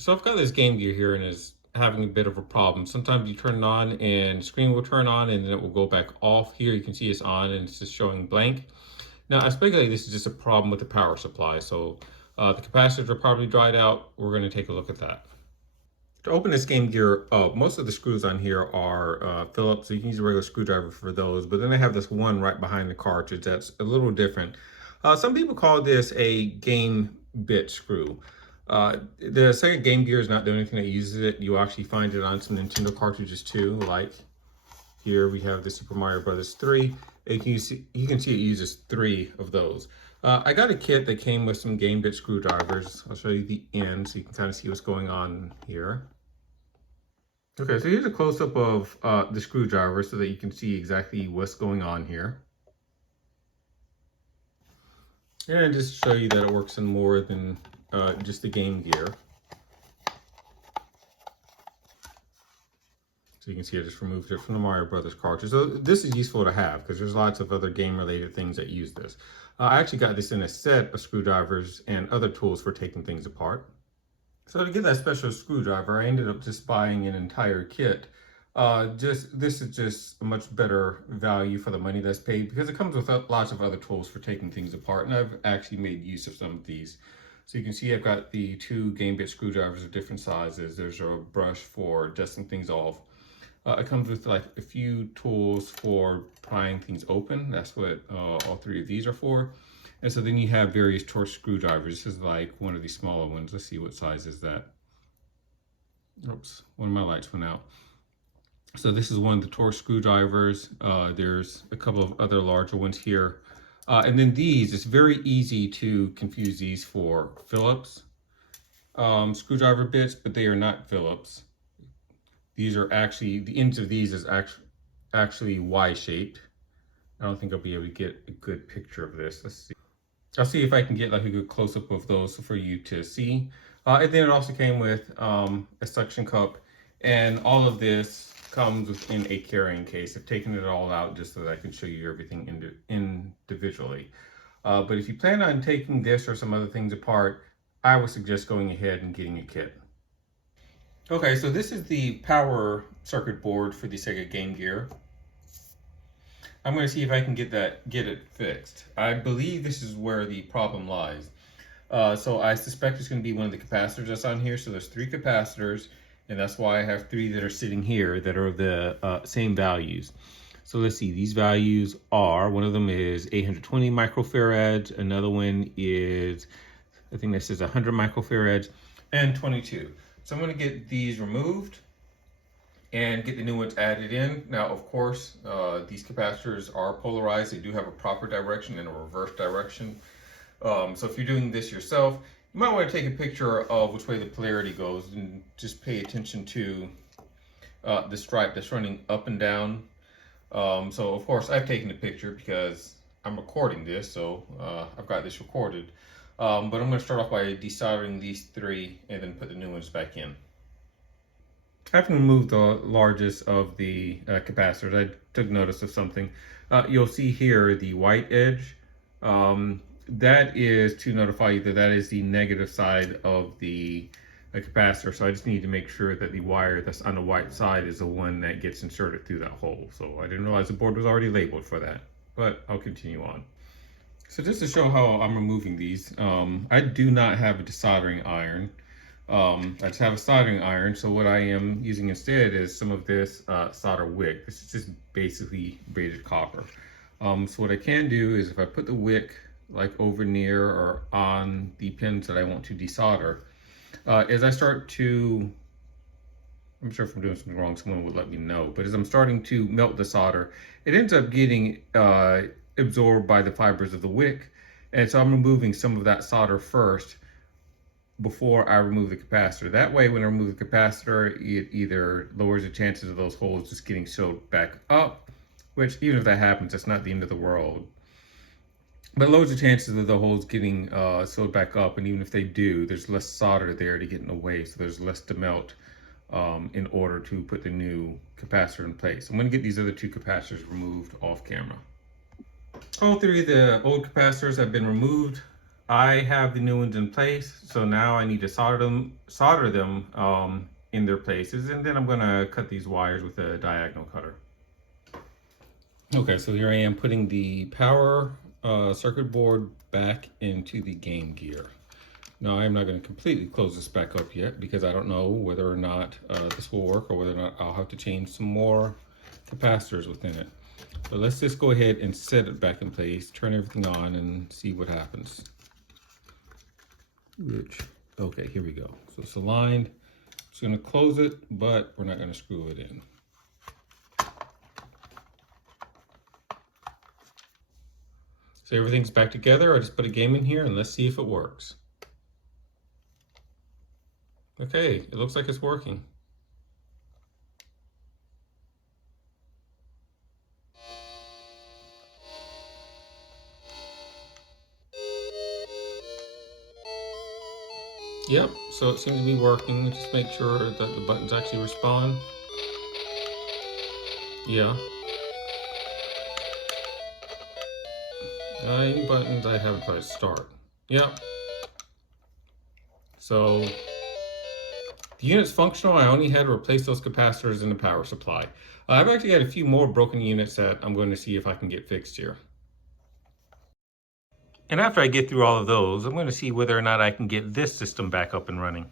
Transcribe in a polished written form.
So I've got this game gear here and it's having a bit of a problem. Sometimes you turn it on and the screen will turn on and then it will go back off. Here you can see it's on and it's just showing blank. Now I speculate this is just a problem with the power supply. So the capacitors are probably dried out. We're going to take a look at that. To open this game gear up, most of the screws on here are Phillips, so you can use a regular screwdriver for those. But then they have this one right behind the cartridge that's a little different. Some people call this a game bit screw. The Sega Game Gear is not the only thing that uses it. You actually find it on some Nintendo cartridges too. Like here we have the Super Mario Brothers 3. You can see it uses 3 of those. I got a kit that came with some game bit screwdrivers. I'll show you the end so you can kind of see what's going on here. Okay, so here's a close-up of the screwdriver so that you can see exactly what's going on here. And just to show you that it works in more than just the game gear. So you can see I just removed it from the Mario Brothers cartridge. So this is useful to have because there's lots of other game-related things that use this. I actually got this in a set of screwdrivers and other tools for taking things apart. So to get that special screwdriver, I ended up just buying an entire kit. This is just a much better value for the money that's paid because it comes with lots of other tools for taking things apart, and I've actually made use of some of these. So you can see I've got the 2 game bit screwdrivers of different sizes. There's a brush for dusting things off. It comes with like a few tools for prying things open. That's what all 3 of these are for. And so then you have various Torx screwdrivers. This is like one of these smaller ones. Let's see what size is that. Oops, one of my lights went out. So this is one of the Torx screwdrivers. There's a couple of other larger ones here. And then these, it's very easy to confuse these for Phillips screwdriver bits, but they are not Phillips. These are actually, the ends of these is actually Y-shaped. I don't think I'll be able to get a good picture of this. Let's see. I'll see if I can get like a good close-up of those for you to see. And then it also came with a suction cup, and all of this comes within a carrying case. I've taken it all out just so that I can show you everything individually. But if you plan on taking this or some other things apart, I would suggest going ahead and getting a kit. Okay, so this is the power circuit board for the Sega Game Gear. I'm going to see if I can get it fixed. I believe this is where the problem lies. So I suspect it's going to be one of the capacitors that's on here. So there's 3 capacitors, and that's why I have 3 that are sitting here that are of the same values. So let's see, these values are, one of them is 820 microfarads, another one is, I think this is 100 microfarads, and 22. So I'm going to get these removed and get the new ones added in. Now, of course, these capacitors are polarized. They do have a proper direction and a reverse direction. So if you're doing this yourself, you might want to take a picture of which way the polarity goes and just pay attention to the stripe that's running up and down. So of course I've taken a picture because I'm recording this, so I've got this recorded. But I'm going to start off by desoldering these 3 and then put the new ones back in. Having removed the largest of the capacitors, I took notice of something. You'll see here the white edge. That is to notify you that that is the negative side of the capacitor. So I just need to make sure that the wire that's on the white side is the one that gets inserted through that hole. So I didn't realize the board was already labeled for that, but I'll continue on. So just to show how I'm removing these, I do not have a desoldering iron. I just have a soldering iron, so what I am using instead is some of this solder wick. This is just basically braided copper. So what I can do is if I put the wick like over near or on the pins that I want to desolder, as I start to, I'm sure if I'm doing something wrong, someone would let me know, but as I'm starting to melt the solder, it ends up getting absorbed by the fibers of the wick, and so I'm removing some of that solder first before I remove the capacitor. That way, when I remove the capacitor, it either lowers the chances of those holes just getting sewed back up, which even if that happens, that's not the end of the world. But lowers the chances of the holes getting sewed back up, and even if they do, there's less solder there to get in the way, so there's less to melt in order to put the new capacitor in place. I'm going to get these other 2 capacitors removed off camera. All 3 of the old capacitors have been removed. I have the new ones in place, so now I need to solder them in their places, and then I'm gonna cut these wires with a diagonal cutter. Okay, so here I am putting the power circuit board back into the game gear. Now I am not going to completely close this back up yet because I don't know whether or not this will work or whether or not I'll have to change some more capacitors within it. So let's just go ahead and set it back in place, turn everything on, and see what happens. Okay, here we go. So it's aligned. Just going to close it, but we're not going to screw it in. So everything's back together. I just put a game in here and let's see if it works. Okay, it looks like it's working. Yep, so it seems to be working. Just make sure that the buttons actually respond. Yeah. 9 buttons, I haven't pressed start. Yep. So the unit's functional. I only had to replace those capacitors in the power supply. I've actually got a few more broken units that I'm going to see if I can get fixed here. And after I get through all of those, I'm going to see whether or not I can get this system back up and running.